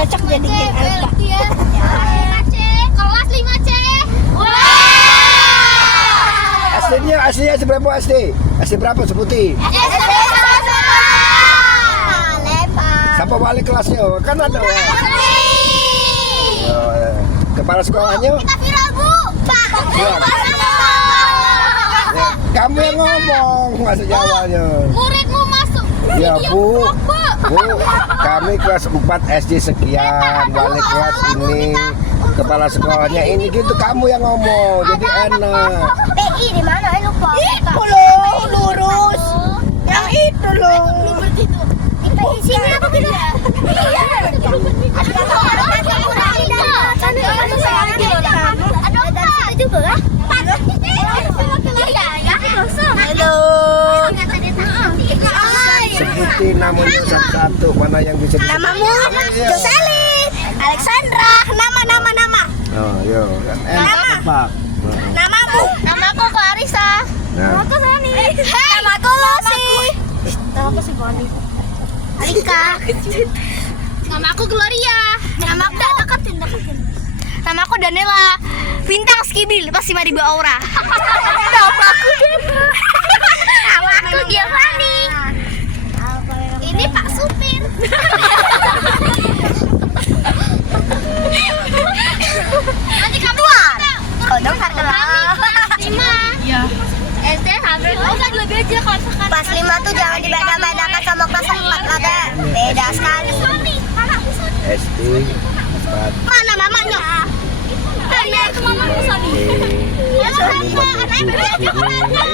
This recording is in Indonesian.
cocok jadi Gen Alpha. Kelas 5C. Aslinya berapa SD? SD berapa sebutin? Siapa wali kelasnya? Kan ada. Kepala sekolahnya? Kita viral, Bu. Pak. Kamu yang ngomong masa Jawanya. Muridmu masuk. Ya Bu, kami kelas 4 SD sekian, wali kelas ini, kepala sekolahnya ini gitu, kamu yang ngomong, jadi enak. PI di mana? Lupa. Itu loh, lurus. Yang itu loh. PI sini apa kita? Iya. Halo. Sebutin namanya satu-satu, mana yang bisa disebut. Namamu Joseli, Alexandra, nama. Oh, yo, enak tebak. Namamu? Namaku Clarissa. Nah, Sani. Namaku Lucy. Namaku si Boni. Alika. Namaku Gloria. Namaku deketin. Namaku Danila. Bintang Skibil pas 5.000 aura. Namaku Giovanni. Ini Pak Supir. Nanti kamu Kodong satu lah. kelas 5. Iya. SD hampir. Oh, kan lebih aja kalau sekarang. Kelas 5 tuh jangan dibeda-bedakan sama kelas 4 ada beda sekali. SD 4 Mana mamanya? Iya, itu mama Sony. SD Halo, Mama.